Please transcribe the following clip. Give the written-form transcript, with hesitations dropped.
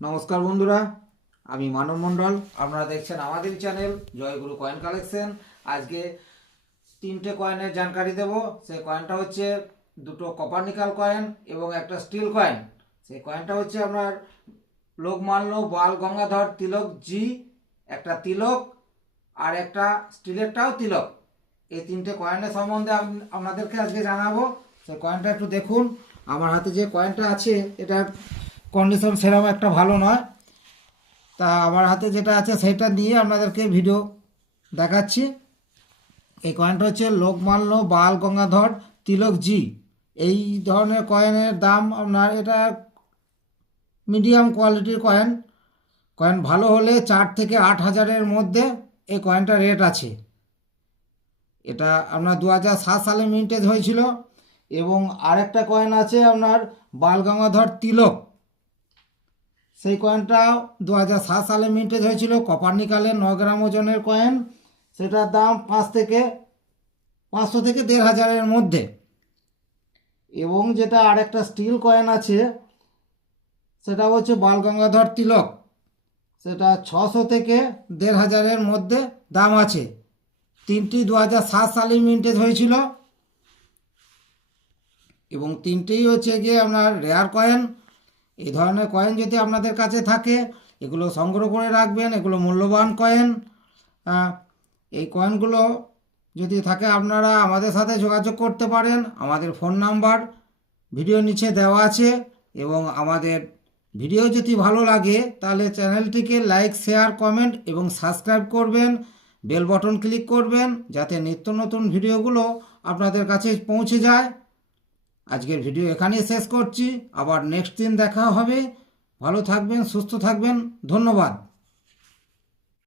নমস্কার বন্ধুরা, আমি মানব মণ্ডল। আপনারা দেখছেন আমাদের চ্যানেল জয়গুরু কয়েন কালেকশন। আজকে তিনটে কয়েনের জানকারি দেব। সেই কয়েনটা হচ্ছে দুটো কপারনিকাল কয়েন এবং একটা স্টিল কয়েন। সেই কয়েনটা হচ্ছে আপনার লোকমান্য বাল গঙ্গাধর তিলক জি, একটা তিলক আর একটা স্টিলেরটাও তিলক। এই তিনটে কয়েনের সম্বন্ধে আপনাদেরকে আজকে জানাবো। সেই কয়েনটা একটু দেখুন। আমার হাতে যে কয়েনটা আছে এটা কন্ডিশন সেরকম একটা ভালো নয়, তা আমার হাতে যেটা আছে সেটা নিয়ে আপনাদেরকে ভিডিও দেখাচ্ছি। এই কয়েনটা হচ্ছে লোকমান্য বাল গঙ্গাধর তিলক জি। এই ধরনের কয়েনের দাম আপনার, এটা মিডিয়াম কোয়ালিটির কয়েন। কয়েন ভালো হলে 4 থেকে 8 হাজারের মধ্যে এই কয়েনটা রেট আছে। এটা আপনার 2007 সালে মিন্টেজ হয়েছিল। এবং আরেকটা কয়েন আছে আপনার বাল গঙ্গাধর তিলক, সেই কয়েনটাও 2007 সালে মিন্টেজ হয়েছিল, কপারনিকালের 9 গ্রাম ওজনের কয়েন। সেটার দাম 500 থেকে 1,500-এর মধ্যে। এবং যেটা আরেকটা স্টিল কয়েন আছে সেটা হচ্ছে বাল গঙ্গাধর তিলক, সেটা 600 থেকে 1,500-এর মধ্যে দাম আছে। তিনটি 2007 সালে মিন্টেজ হয়েছিল এবং তিনটেই হচ্ছে গিয়ে আপনার রেয়ার কয়েন। এই ধরনের কয়েন যদি আপনাদের কাছে থাকে এগুলো সংগ্রহ করে রাখবেন, এগুলো মূল্যবান কয়েন। এই কয়েনগুলো যদি থাকে আপনারা আমাদের সাথে যোগাযোগ করতে পারেন। আমাদের ফোন নাম্বার ভিডিও নিচে দেওয়া আছে। এবং আমাদের ভিডিও যদি ভালো লাগে তাহলে চ্যানেলটিকে লাইক, শেয়ার, কমেন্ট এবং সাবস্ক্রাইব করবেন। বেল বাটন ক্লিক করবেন যাতে নিত্য নতুন ভিডিওগুলো আপনাদের কাছে পৌঁছে যায়। আজকের ভিডিও এখানেই শেষ করছি, আবার নেক্সট দিন দেখা হবে। ভালো থাকবেন, সুস্থ থাকবেন, ধন্যবাদ।